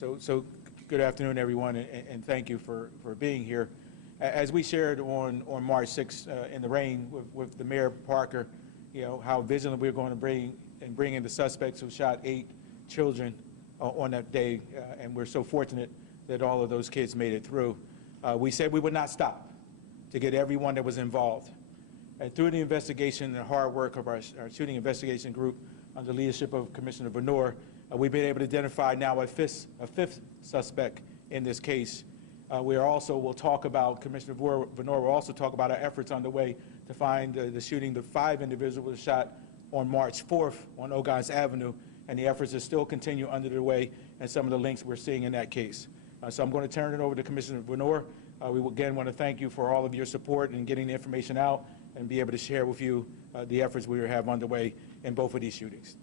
So good afternoon, everyone, and thank you for being here. As we shared on March 6th in the rain with the Mayor Parker, how vigilant we're going to bring in the suspects who shot 8 children on that day, and we're so fortunate that all of those kids made it through. We said we would not stop to get everyone that was involved. And through the investigation and the hard work of our shooting investigation group under the leadership of Commissioner Vanore, we've been able to identify now a fifth suspect in this case. We'll talk about, Commissioner Vanore will also talk about our efforts underway to find the shooting, the 5 individuals shot on March 4th on Ogons Avenue, and the efforts are still continue underway and some of the links we're seeing in that case. So I'm going to turn it over to Commissioner Vanore. We again want to thank you for all of your support in getting the information out and be able to share with you the efforts we have underway in both of these shootings.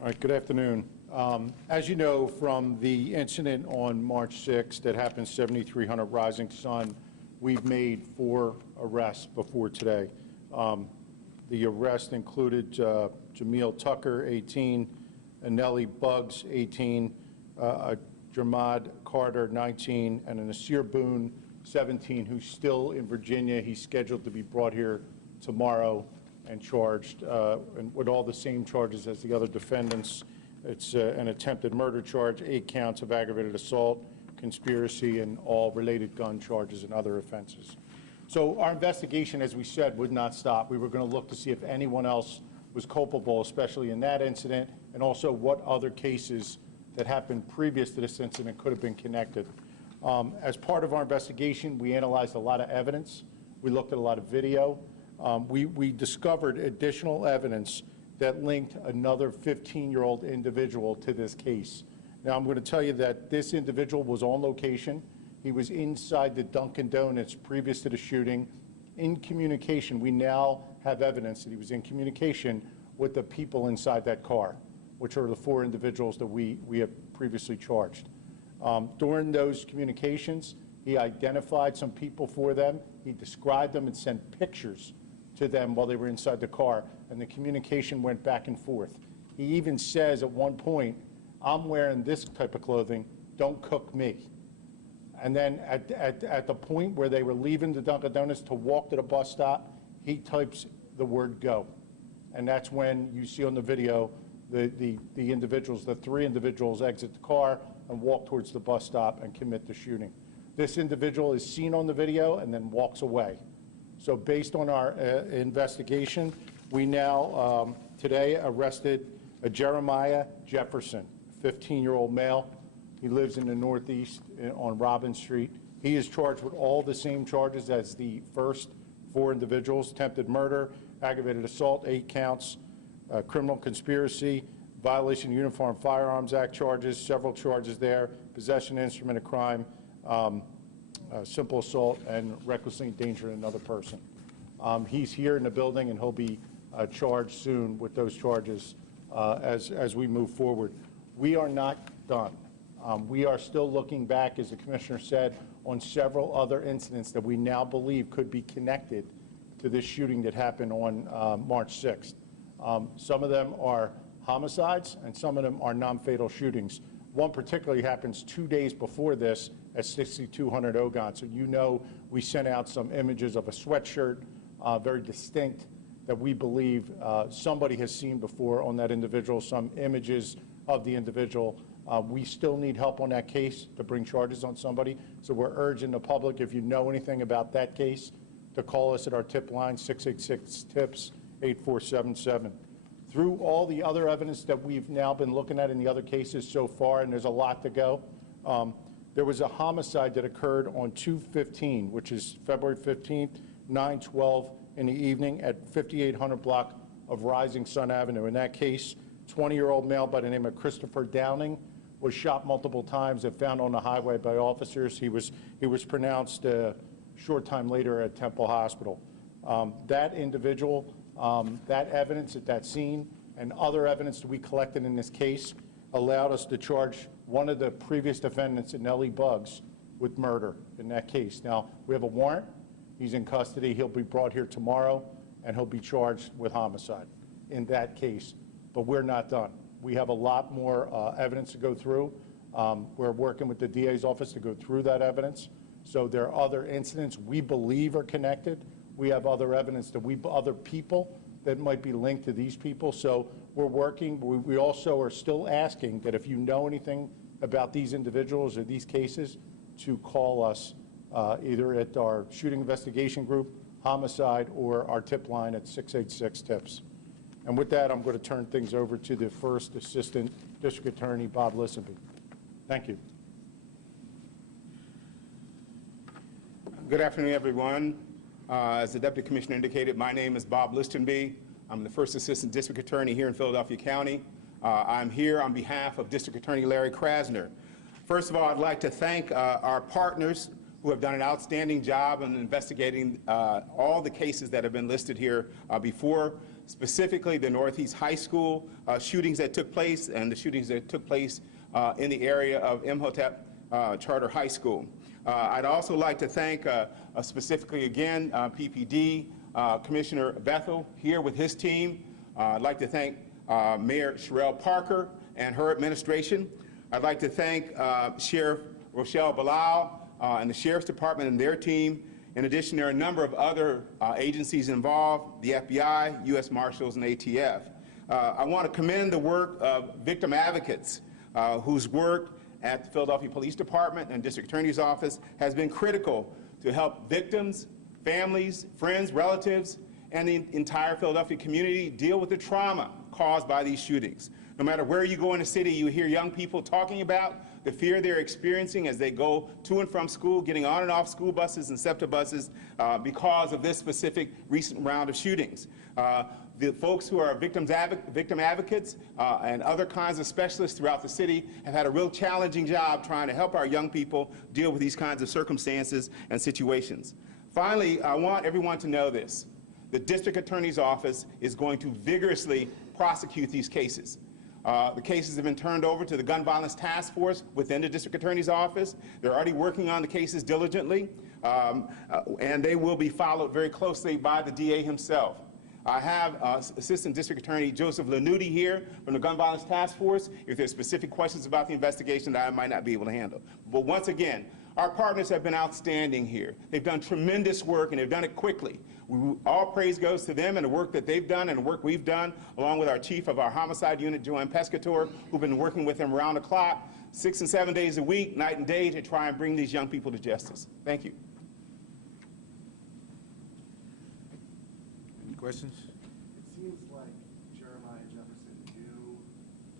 All right, good afternoon. As you know from the incident on March 6th that happened 7300 Rising Sun, we've made 4 arrests before today. The arrest included Jameel Tucker, 18, Nellie Buggs, 18, Jermad Carter, 19, and an Nasir Boone, 17, who's still in Virginia. He's scheduled to be brought here tomorrow and charged and with all the same charges as the other defendants. It's an attempted murder charge, 8 counts of aggravated assault, conspiracy, and all related gun charges and other offenses. So our investigation, as we said, would not stop. We were going to look to see if anyone else was culpable, especially in that incident, and also what other cases that happened previous to this incident could have been connected. As part of our investigation, we analyzed a lot of evidence. We looked at a lot of video. We discovered additional evidence that linked another 15-year-old individual to this case. Now, I'm going to tell you that this individual was on location. He was inside the Dunkin' Donuts previous to the shooting. In communication, we now have evidence that he was in communication with the people inside that car, which are the 4 individuals that we have previously charged. During those communications, he identified some people for them. He described them and sent pictures to them while they were inside the car, and the communication went back and forth. He even says at one point, "I'm wearing this type of clothing, don't cook me." And then at the point where they were leaving the Dunkin' Donuts to walk to the bus stop, he types the word "go." And that's when you see on the video the individuals, the 3 individuals exit the car and walk towards the bus stop and commit the shooting. This individual is seen on the video and then walks away. So based on our investigation, we now today arrested Jeremiah Jefferson, 15-year-old male. He lives in the Northeast on Robin Street. He is charged with all the same charges as the first 4 individuals: attempted murder, aggravated assault, 8 counts, criminal conspiracy, violation of Uniform Firearms Act charges, several charges there, possession of instrument of crime, simple assault, and recklessly endangering another person. He's here in the building, and he'll be charged soon with those charges as we move forward. We are not done. We are still looking back, as the Commissioner said, on several other incidents that we now believe could be connected to this shooting that happened on March 6th. Some of them are homicides, and some of them are non-fatal shootings. One particularly happens 2 days before this at 6200 Ogon. So we sent out some images of a sweatshirt, very distinct, that we believe somebody has seen before on that individual, some images of the individual. We still need help on that case to bring charges on somebody. So we're urging the public, if you know anything about that case, to call us at our tip line, 686-TIPS-8477. Through all the other evidence that we've now been looking at in the other cases so far, and there's a lot to go, there was a homicide that occurred on 2/15, which is February 15th, 9/12 in the evening at 5800 block of Rising Sun Avenue. In that case, 20-year-old male by the name of Christopher Downing was shot multiple times and found on the highway by officers. He was pronounced a short time later at Temple Hospital. That individual, that evidence at that scene and other evidence that we collected in this case allowed us to charge one of the previous defendants, Nellie Buggs, with murder in that case. Now, we have a warrant. He's in custody. He'll be brought here tomorrow, and he'll be charged with homicide in that case. But we're not done. We have a lot more evidence to go through. We're working with the DA's office to go through that evidence. So there are other incidents we believe are connected. We have other evidence that other people that might be linked to these people. So we're working. We also are still asking that if you know anything about these individuals or these cases, to call us either at our shooting investigation group, homicide, or our tip line at 686-TIPS. And with that, I'm going to turn things over to the First Assistant District Attorney, Bob Listenbee. Thank you. Good afternoon, everyone. As the Deputy Commissioner indicated, my name is Bob Listenbee. I'm the First Assistant District Attorney here in Philadelphia County. I'm here on behalf of District Attorney Larry Krasner. First of all, I'd like to thank our partners who have done an outstanding job in investigating all the cases that have been listed here before, specifically the Northeast High School shootings that took place and the shootings that took place in the area of Imhotep Charter High School. I'd also like to thank specifically again PPD, Commissioner Bethel here with his team. I'd like to thank Mayor Sherelle Parker and her administration. I'd like to thank Sheriff Rochelle Bilal and the Sheriff's Department and their team. In addition, there are a number of other agencies involved, the FBI, U.S. Marshals, and ATF. I want to commend the work of victim advocates whose work at the Philadelphia Police Department and District Attorney's Office has been critical to help victims, families, friends, relatives, and the entire Philadelphia community deal with the trauma caused by these shootings. No matter where you go in the city, you hear young people talking about the fear they're experiencing as they go to and from school, getting on and off school buses and SEPTA buses because of this specific recent round of shootings. The folks who are victim advocates and other kinds of specialists throughout the city have had a real challenging job trying to help our young people deal with these kinds of circumstances and situations. Finally, I want everyone to know this. The District Attorney's Office is going to vigorously prosecute these cases. The cases have been turned over to the Gun Violence Task Force within the District Attorney's Office. They're already working on the cases diligently, and they will be followed very closely by the DA himself. I have Assistant District Attorney Joseph Lanuti here from the Gun Violence Task Force if there's specific questions about the investigation that I might not be able to handle. But once again, our partners have been outstanding here. They've done tremendous work, and they've done it quickly. All praise goes to them and the work that they've done and the work we've done, along with our chief of our homicide unit, Joanne Pescator, who've been working with them around the clock, 6 and 7 days a week, night and day, to try and bring these young people to justice. Thank you. Any questions? It seems like Jeremiah Jefferson knew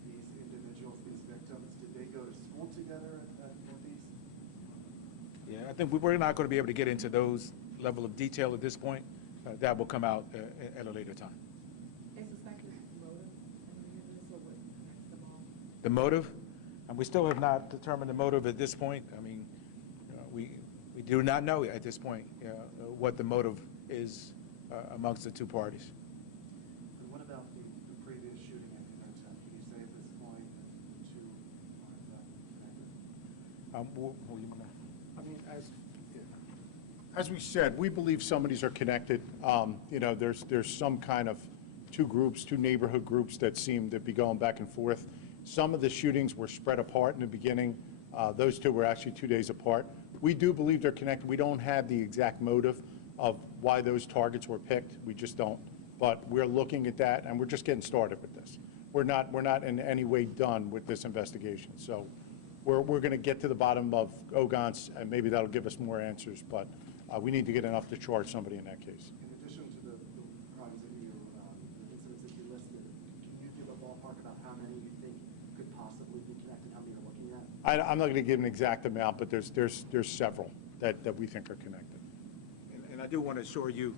these individuals, these victims. Did they go to school together at Northeast? Yeah, I think we're not going to be able to get into those level of detail at this point. That will come out at a later time. Is suspected motive in this, or what connects them all? The motive, and we still have not determined the motive at this point. I mean, we do not know at this point what the motive is amongst the two parties. And what about the previous shooting at Imhotep? Can you say at this point the two are connected? I mean, as we said, we believe some of these are connected. You know, there's some kind of two neighborhood groups that seem to be going back and forth. Some of the shootings were spread apart in the beginning. Those two were actually 2 days apart. We do believe they're connected. We don't have the exact motive of why those targets were picked. We just don't. But we're looking at that, and we're just getting started with this. We're not in any way done with this investigation. So we're going to get to the bottom of Ogans, and maybe that'll give us more answers. But we need to get enough to charge somebody in that case. In addition to the crimes that you, the incidents that you listed, can you give a ballpark about how many you think could possibly be connected, how many you're looking at? I'm not going to give an exact amount, but there's several that we think are connected. And I do want to assure you,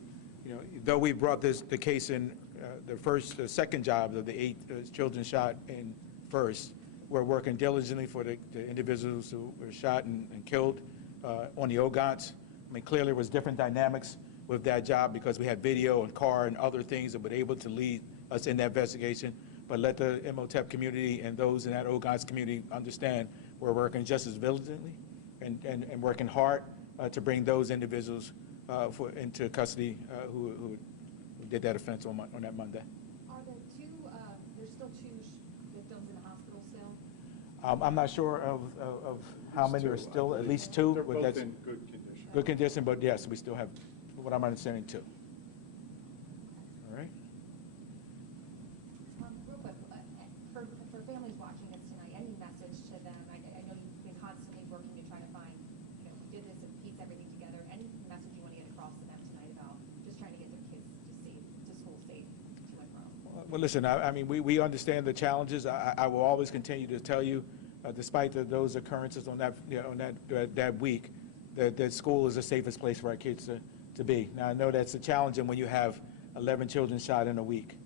though we brought the case in the second job of the 8 children shot in first, we're working diligently for the individuals who were shot and killed on the Ogans. I mean, clearly there was different dynamics with that job because we had video and car and other things that were able to lead us in that investigation. But let the Imhotep community and those in that Ogans community understand we're working just as diligently and working hard to bring those individuals into custody who did that offense on that Monday. Are there two, there's still two victims I'm not sure of how many are still, at least two. They're but both that's in good condition. good condition, but yes, we still have, what I'm understanding, two. All right. Real quick, for families watching this tonight, any message to them? I know you've been constantly working to try to find, who did this and piece everything together. Any message you want to get across to them tonight about just trying to get their kids to school safe to and from? Well, listen, I mean, we understand the challenges. I will always continue to tell you, despite those occurrences on that, on that week, that school is the safest place for our kids to be. Now, I know that's a challenge when you have 11 children shot in a week.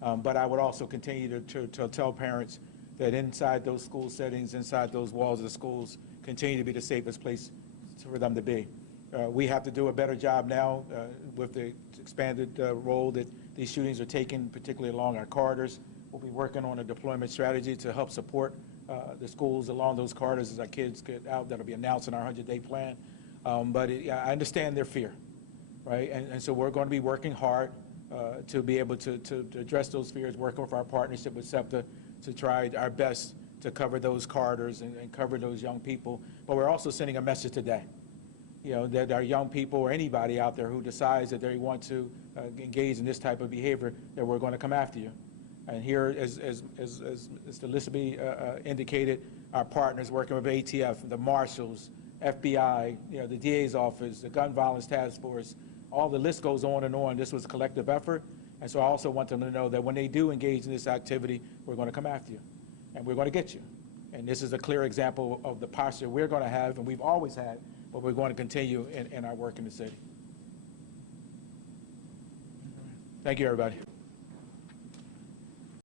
But I would also continue to tell parents that inside those school settings, inside those walls of the schools, continue to be the safest place for them to be. We have to do a better job now with the expanded role that these shootings are taking, particularly along our corridors. We'll be working on a deployment strategy to help support the schools along those corridors as our kids get out. That'll be announced in our 100-day plan. But I understand their fear, right? And so we're going to be working hard to be able to address those fears, working with our partnership with SEPTA to try our best to cover those corridors and cover those young people. But we're also sending a message today, that our young people or anybody out there who decides that they want to engage in this type of behavior, that we're going to come after you. And here, as Mr. Listenbee indicated, our partners working with ATF, the marshals, FBI, the DA's office, the Gun Violence Task Force, all the list goes on and on. This was a collective effort. And so I also want them to know that when they do engage in this activity, we're going to come after you and we're going to get you. And this is a clear example of the posture we're going to have and we've always had, but we're going to continue in our work in the city. Thank you, everybody.